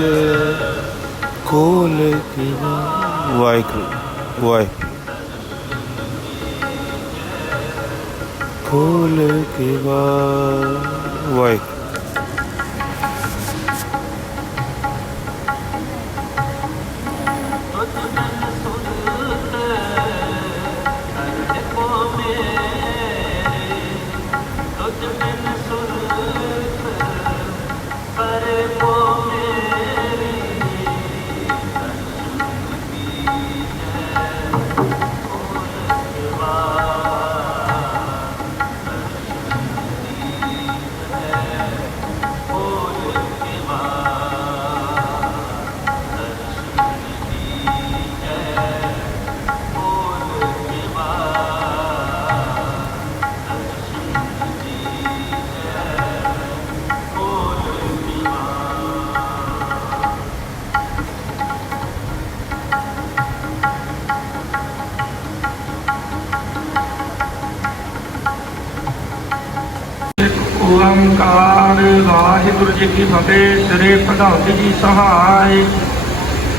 ਵਿੱਚ ਖੋਲ ਕੇ ਵਾਹਿਗੁਰੂ ਵਾਹਿਗੁਰੂ। ਖੋਲ ਕੇ ਵਾਹਿਗੁਰੂ। ਓੰਕਾਰ ਜੀ ਕੀ ਫਤਿਹ ਸ੍ਰੀ ਭਗਵਤੀ ਜੀ ਸਹਾਇ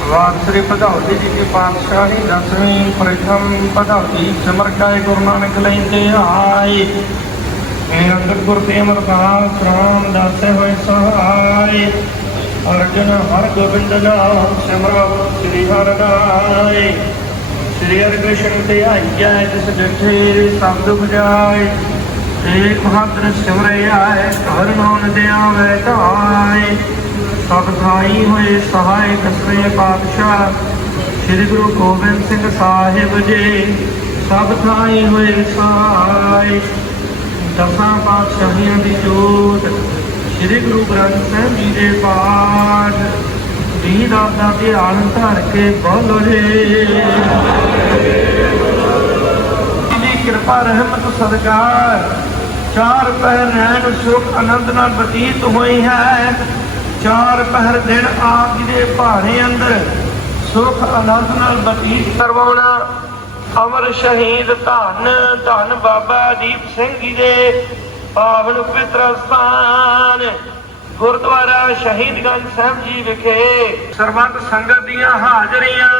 ਵਾਰ ਸ੍ਰੀ ਭਗਵਤੀ ਜੀ ਦੀ ਪਾਤਸ਼ਾਹੀ ਦਸਵੀਂ ਪ੍ਰਥਮ ਭਗਵਤੀ ਸਿਮਰ ਕਾਇ ਗੁਰੂ ਨਾਨਕ ਲੈਂਦੇ ਆਏ। ਇਹ ਅੰਦਰ ਗੁਰ ਤੇ ਅਮਰਦਾਸ ਰਾਮ ਦਾਸੇ ਹੋਏ ਸਹਾਇ ਅਰਜਨ ਹਰ ਗੋਬਿੰਦ ਨਾਮ ਸਿਮਰੋ ਸ੍ਰੀ ਹਰਿ ਨਾਏ ਸ੍ਰੀ ਹਰਿ ਕ੍ਰਿਸ਼ਨ ਤੇ ਆਈਐ ਜਿਸ ਡਿਠੇ ਸ਼ਬਦ ਬਜਾਏ ਏਕ ਬਹਾਦਰ ਸਿਮਰੇ ਘਰ ਨਾਮ ਦੇ ਧਾਏ। ਸਭ ਥਾਈ ਹੋਏ ਸਹਾਇ ਕਸਰੇ ਪਾਤਸ਼ਾਹ, ਸ੍ਰੀ ਗੁਰੂ ਗੋਬਿੰਦ ਸਿੰਘ ਸਾਹਿਬ ਜੀ। ਸਭ ਥਾਈ ਹੋਏ ਸਹਾਇ। ਦਸਾਂ ਪਾਤਸ਼ਾਹੀਆਂ ਦੀ ਜੋਤ, ਸ੍ਰੀ ਗੁਰੂ ਗ੍ਰੰਥ ਸਾਹਿਬ ਜੀ ਦੇ ਪਾਠ। ਦੀ ਦਾ ਧਿਆਨ ਧਰ ਕੇ ਬੋਲੋ ਰੇ ਕਿਰਪਾ, ਰਹਿਮਤ ਸਦਕਾਰ ਚਾਰ ਪਹਿਰ ਰਹਿਣ ਸੁਖ ਆਨੰਦ ਨਾਲ ਬਤੀਤ ਹੋਈ ਹੈ। ਚਾਰ ਪਹਿਰ ਦਿਨ ਆਪ ਜੀ ਦੇ ਭਾਣੇ ਅੰਦਰ ਸੁਖ ਆਨੰਦ ਨਾਲ ਬਤੀਤ ਕਰਵਾਉਣਾ। ਅਮਰ ਸ਼ਹੀਦ ਧੰਨ ਧੰਨ ਬਾਬਾ ਦੀਪ ਸਿੰਘ ਜੀ ਦੇ ਪਾਵਨ ਪਵਿੱਤਰ ਸਥਾਨ, ਗੁਰਦੁਆਰਾ ਸ਼ਹੀਦਗੰਜ ਸਾਹਿਬ ਜੀ ਵਿਖੇ। ਸਰਬੰਤ ਸੰਗਤ ਦੀਆਂ ਹਾਜ਼ਰੀਆਂ,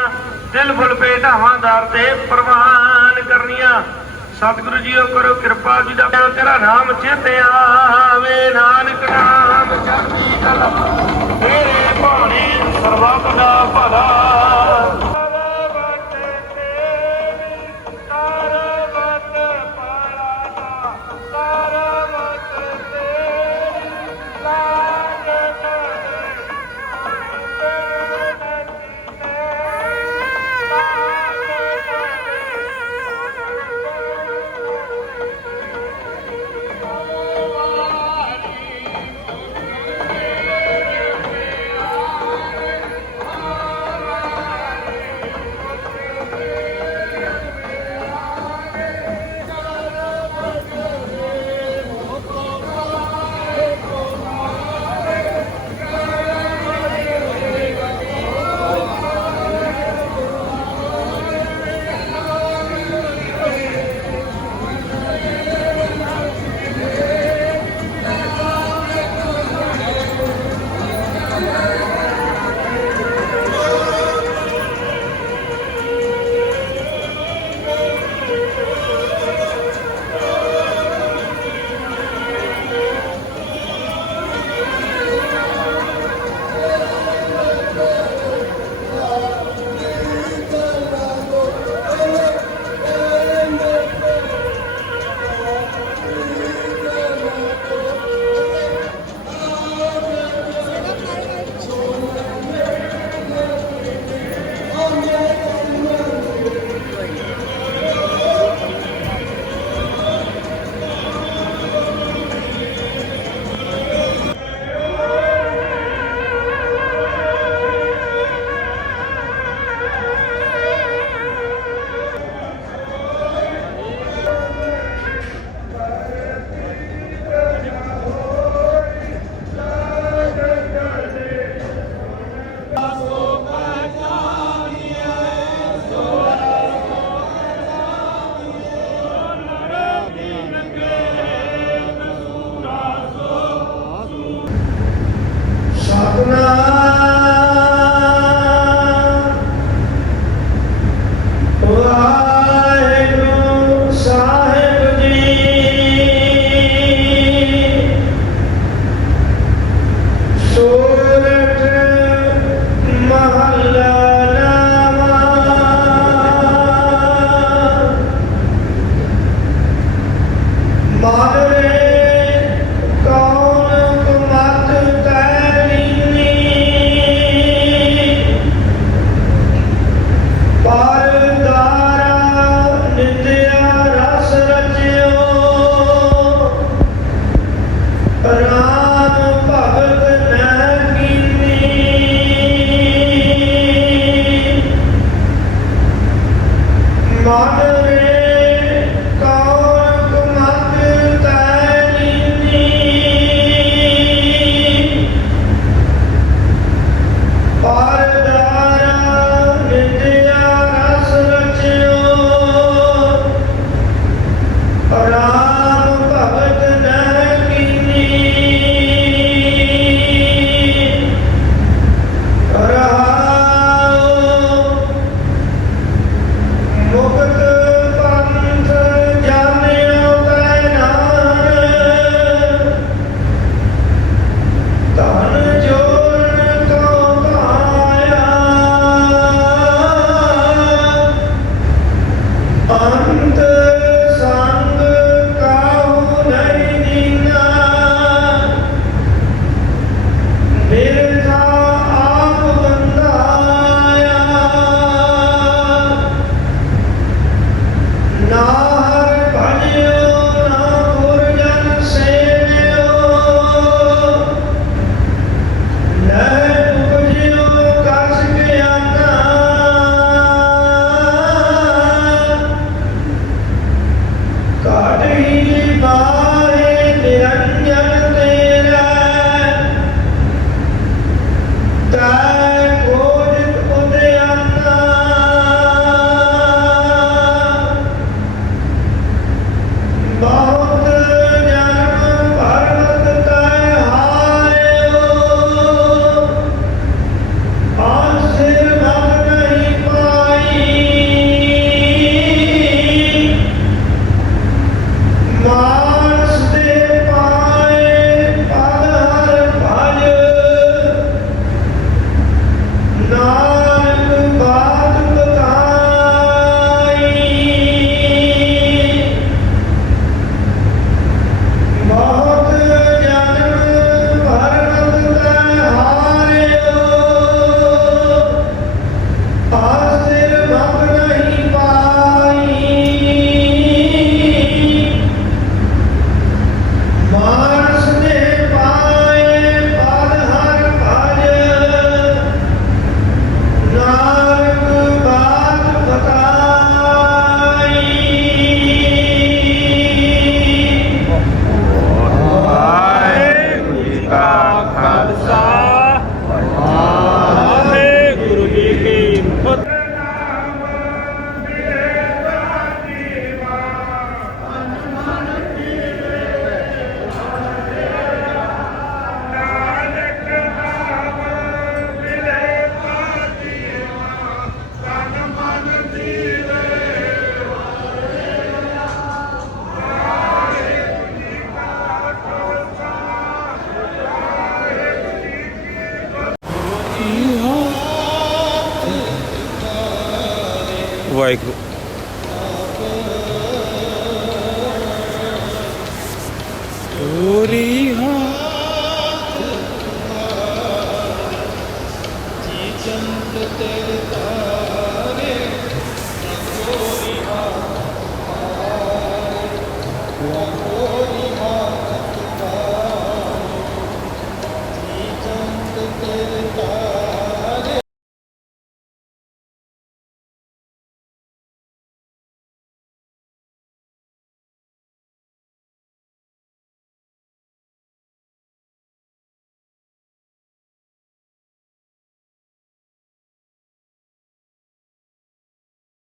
ਦਿਲ ਫੁੱਲ ਭੇਟਾਵਾਂ ਦਰ ਤੇ ਪ੍ਰਵਾਨ ਕਰਨੀਆਂ। ਸਤਿਗੁਰੂ ਜੀਓ ਕਰੋ ਕਿਰਪਾ ਜੀ ਦਾ ਤੇਰਾ ਨਾਮ ਚੇਤੇ ਆਵੇ। ਨਾਨਕ ਨਾਮ, ਚੜ੍ਹਦੀ ਕਲਾ ਤੇਰੇ Modern ਮਾਈਕ ਨੂੰ ਤੋਰੀ ਹਾਂ ਜੀ ਚੰਦ ਤੇ